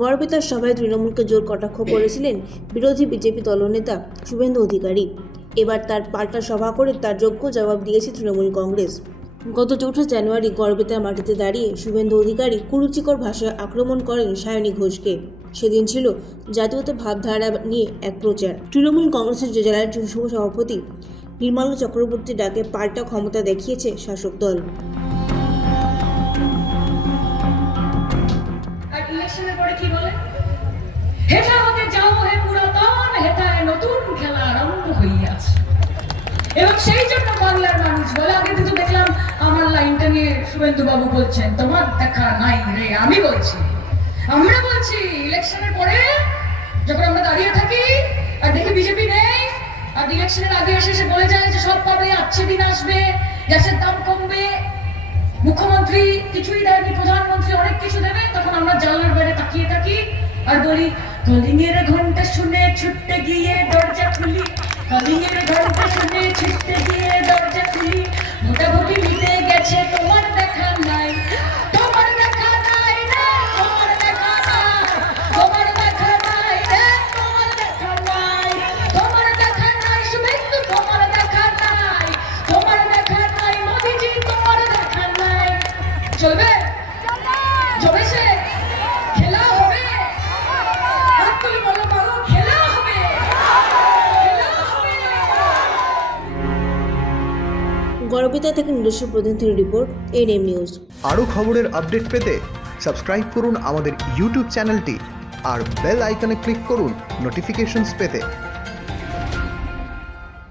গড়বেতার সভায় তৃণমূলকে জোর কটাক্ষ করেছিলেন বিরোধী বিজেপি দলনেতা শুভেন্দু অধিকারী। এবার তার পাল্টা সভা করে তার যোগ্য জবাব দিয়েছে তৃণমূল কংগ্রেস। গত চৌঠা জানুয়ারি গড়বেতার মাটিতে দাঁড়িয়ে শুভেন্দু অধিকারী কুরুচিকর ভাষায় আক্রমণ করেন সায়নী ঘোষকে। সেদিন ছিল জাতীয়তা ভাবধারা নিয়ে এক প্রচার। তৃণমূল কংগ্রেসের জেলার সভাপতি নির্মল চক্রবর্তী ডাকে পাল্টা ক্ষমতা দেখিয়েছে শাসক দল। ইলেকশনের কি বলে? হেথা হতে যাও হে পুরাতন হেথায় নতুন খেলা আরম্ভ হইয়াছে। এবং সেই জন্য বাংলার মানুষ বলে, আগে কিন্তু দেখলাম আমার লাইনটা নিয়ে শুভেন্দু বাবু বলছেন, তোমার দেখা নাই রে, আমি বলছি। আমরা বলছি, ইলেকশনের পরে যখন আমরা দাঁড়িয়ে থাকি আর দেখি বিজেপি নেই, আর ইলেকশনের আগে এসে এসে বলে যায় যে, সব পাবে আচ্ছে দিন আসবে, গ্যাসের দাম কমবে। মুখ্যমন্ত্রী কিছুই দেয়নি, প্রধানমন্ত্রী অনেক কিছু দেবে, তখন আমরা জানলার আর বলি কলিং এর ঘণ্টা শুনে ছুটতে গিয়ে দরজা খুলি। কলিং এর ঘণ্টা শুনে ছুটতে গিয়ে দরজা খুলি। মোটামুটি মিটে গেছে, তোমার দেখা নাই। তোমার দেখা নাই। চলবে? গড়বেতা থেকে নিজস্ব প্রতিনিধির রিপোর্ট এনএম নিউজ আরও খবরের আপডেট পেতে সাবস্ক্রাইব করুন আমাদের ইউটিউব চ্যানেলটি আর বেল আইকনে ক্লিক করুন নোটিফিকেশনস পেতে।